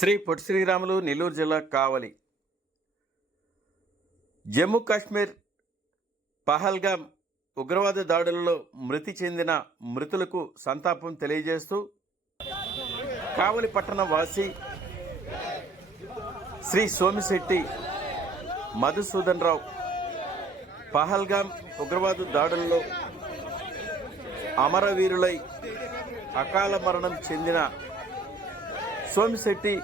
శ్రీ పొట్టి శ్రీరాములు నెల్లూరు జిల్లా కావలి. జమ్మూ కాశ్మీర్ పహల్గామ్ ఉగ్రవాద దాడులలో మృతి చెందిన మృతులకు సంతాపం తెలియజేస్తూ కావలి పట్టణ వాసి శ్రీ సోమిశెట్టి మధుసూదన్ రావు పహల్గామ్ ఉగ్రవాద దాడుల్లో అమరవీరులై అకాల మరణం చెందిన సోమిశెట్టి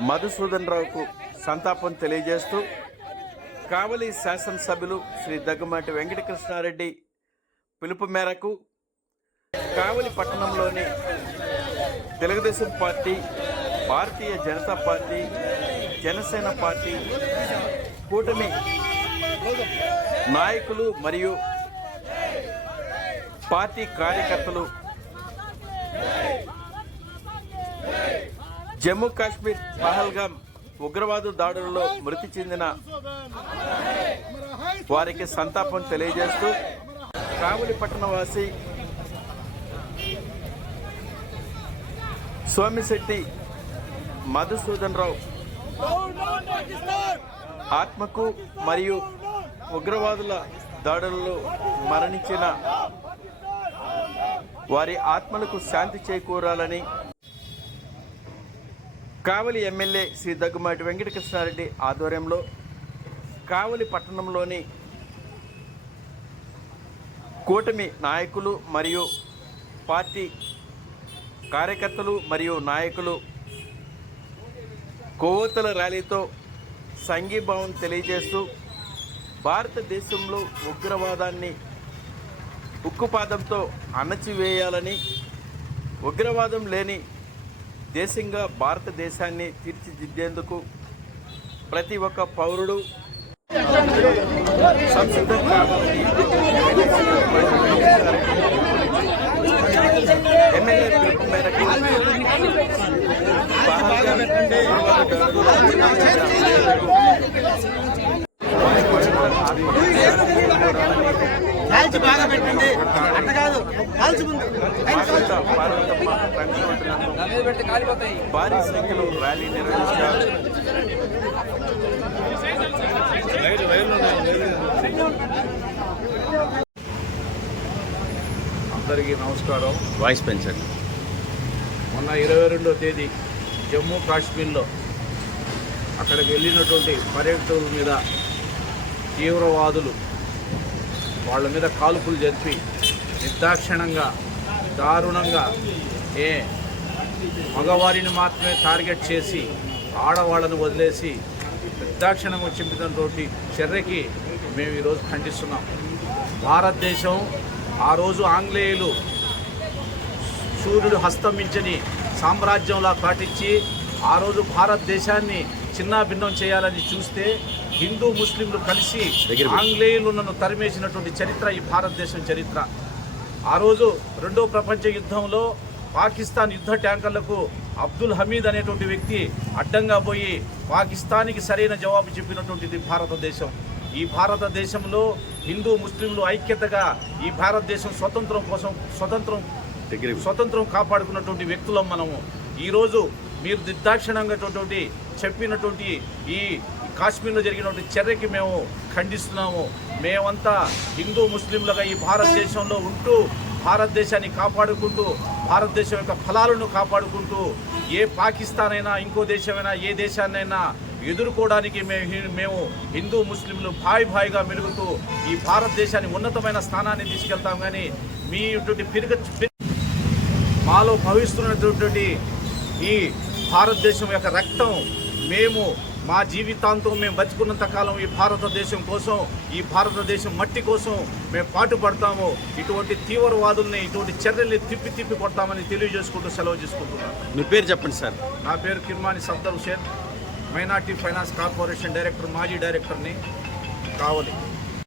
మధుసూదన్ రావుకు సంతాపం తెలియజేస్తూ కావలి శాసనసభ్యులు శ్రీ దగ్గుమాటి వెంకటకృష్ణారెడ్డి పిలుపు మేరకు కావలి పట్టణంలోని Telugu Desam party Bharatiya Janata party Janasena party కూటమి నాయకులు మరియు పార్టీ కార్యకర్తలు జమ్మూ కాశ్మీర్ పహల్గాం ఉగ్రవాదు దాడులలో మృతి చెందిన వారికి సంతాపం తెలియజేస్తూ కావలి వాసి సోమిశెట్టి మధుసూదన్ రావు ఆత్మకు మరియు ఉగ్రవాదుల దాడులలో మరణించిన వారి ఆత్మలకు శాంతి చేకూరాలని కావలి ఎమ్మెల్యే శ్రీ దగ్గుమాటి వెంకటకృష్ణారెడ్డి ఆధ్వర్యంలో కావలి పట్టణంలోని కూటమి నాయకులు మరియు పార్టీ కార్యకర్తలు మరియు నాయకులు కొవ్వొత్తుల ర్యాలీతో సంఘీభావం తెలియజేస్తూ భారతదేశంలో ఉగ్రవాదాన్ని ఉక్కుపాదంతో అణచివేయాలని ఉగ్రవాదం లేని దేశంగా భారతదేశాన్ని తీర్చిదిద్దేందుకు ప్రతి ఒక్క పౌరుడు సంసిద్ధం కావాలని ఎమ్మెల్యే పిలుపు మేరకు బాగా పెట్టండి. భారీ సంఖ్యలో ర్యాలీ నిర్వహించారు అందరికీ నమస్కారం. వాయిస్ పెంచండి మొన్న ఇరవై రెండో తేదీ జమ్మూ కాశ్మీర్లో అక్కడికి వెళ్ళినటువంటి పర్యాటకుల మీద తీవ్రవాదులు వాళ్ళ మీద కాల్పులు జరిపి నిర్దాక్షిణంగా దారుణంగా ఏ మగవారిని మాత్రమే టార్గెట్ చేసి ఆడవాళ్ళను వదిలేసి నిర్దాక్షిణంగా చింపినటువంటి చర్యకి మేము ఈరోజు ఖండిస్తున్నాం. భారతదేశం ఆ రోజు ఆంగ్లేయులు సూర్యుడు హస్తమించని సామ్రాజ్యంలా పాటించి ఆ రోజు భారతదేశాన్ని చిన్న భిన్నం చేయాలని చూస్తే హిందూ ముస్లింలు కలిసి ఆంగ్లేయులను తరిమేసినటువంటి చరిత్ర ఈ భారతదేశం చరిత్ర. ఆ రోజు రెండో ప్రపంచ యుద్ధంలో పాకిస్తాన్ యుద్ధ ట్యాంకర్లకు అబ్దుల్ హమీద్ అనేటువంటి వ్యక్తి అడ్డంగా పోయి పాకిస్తాన్కి సరైన జవాబు చెప్పినటువంటిది భారతదేశం. ఈ భారతదేశంలో హిందూ ముస్లింలు ఐక్యతగా ఈ భారతదేశం స్వతంత్రం కోసం స్వతంత్రం స్వతంత్రం కాపాడుకున్నటువంటి వ్యక్తులం మనము. ఈరోజు మీరు నిర్దాక్షిణంగా చెప్పినటువంటి ఈ కాశ్మీర్లో జరిగినటువంటి చర్యకి మేము ఖండిస్తున్నాము. మేమంతా హిందూ ముస్లింలుగా ఈ భారతదేశంలో ఉంటూ భారతదేశాన్ని కాపాడుకుంటూ భారతదేశం యొక్క ఫలాలను కాపాడుకుంటూ ఏ పాకిస్తాన్ అయినా ఇంకో దేశమైనా ఏ దేశాన్నైనా ఎదుర్కోవడానికి మేము మేము హిందూ ముస్లింలు భాయ్ భాయిగా మెలుగుతూ ఈ భారతదేశాన్ని ఉన్నతమైన స్థానాన్ని తీసుకెళ్తాం. కానీ మీ ఇటువంటి పెరుగ మాలో భవిస్తున్నటువంటి ఈ భారతదేశం యొక్క రక్తం మేము మా జీవితాంతం మేము బతుకున్నంత కాలం ఈ భారతదేశం కోసం ఈ భారతదేశం మట్టి కోసం మేము పాటు పడతాము ఇటువంటి తీవ్రవాదుల్ని ఇటువంటి చర్యల్ని తిప్పి తిప్పి కొడతామని తెలియజేసుకుంటూ సెలవు చేసుకుంటున్నాను మీ పేరు చెప్పండి సార్. నా పేరు Kirmani Safdar Hussain minority finance corporation director మాజీ డైరెక్టర్ని కావలి.